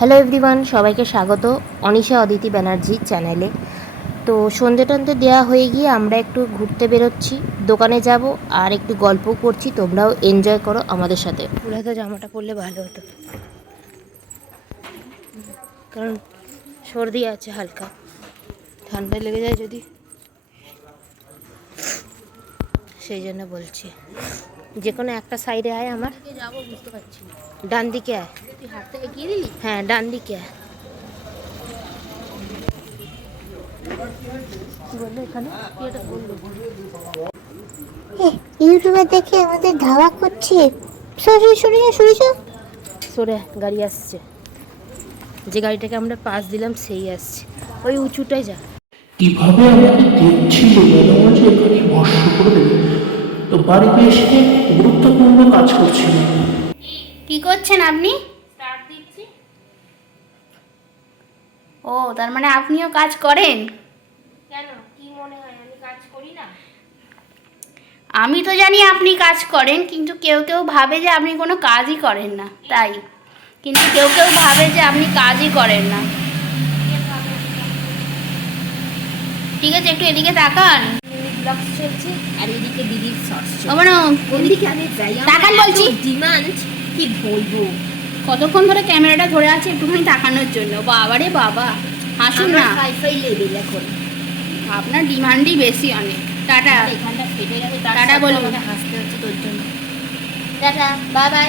Hello everyone, সবাইকে স্বাগত অনিশা অদিতি ব্যানার্জি চ্যানেলে। তো সন্ধে টন্ধে দেওয়া হয়ে গিয়ে আমরা একটু ঘুরতে বেরোচ্ছি, দোকানে যাব আর একটু গল্প করছি। তোমরাও এনজয় করো আমাদের সাথে। পুরাতো জামাটা পরলে ভালো হতো, কারণ সর্দি আছে, হালকা ঠান্ডা লেগে যায় যদি, সেই জন্য বলছি। যে কোনো একটা সাইডে আয়, আমার যাবো বুঝতে পারছি। ডান দিকে আয়, তুই হাত থেকে গিয়ে দিলি। হ্যাঁ, ডান দিকে আয়। ইউটিউবে দেখে আমাদের ধাওয়া করছে। সরে সরে সরে সরে। সরে গাড়ি আসছে, যে গাড়িটাকে আমরা পাস দিলাম সেই আসছে, ওই উঁচুটাই যা। কিভাবে আমাকে দেখছিল যেন যে এখানে ভস্ম করে দেবে। তো বাড়িতে এসে গুরুত্বপূর্ণ কাজ করছিল। কি করছেন আপনি? স্টার্ট দিচ্ছি। ও, তার মানে আপনিও কাজ করেন? কেন, কি মনে হয় আমি কাজ করি না? আমি তো জানি আপনি কাজ করেন, কিন্তু কেউ কেউ ভাবে যে আপনি কোনো কাজই করেন না, তাই। কিন্তু কেউ কেউ ভাবে যে আপনি কাজই করেন না। ঠিক আছে, একটু এদিকে তাকান। ব্লগস চলছে আর এদিকে দিদির শর্টস চলছে। মানে ওদিকে আমি যাই, তাকান বলছি। ডিমান্ড কি বলবো। কতক্ষণ ধরে ক্যামেরাটা ধরে আছে একটুখানি তাকানোর জন্য? বাবারে বাবা, হাসুন না। হাইফাই লেভেল এখন। আপনার ডিমান্ডই বেশি অনেক। টাটা। এখানটা ফেটে গেছে, টাটা বলুন। আমাকে হাসতে হচ্ছে তোর জন্য। Tata, bye bye.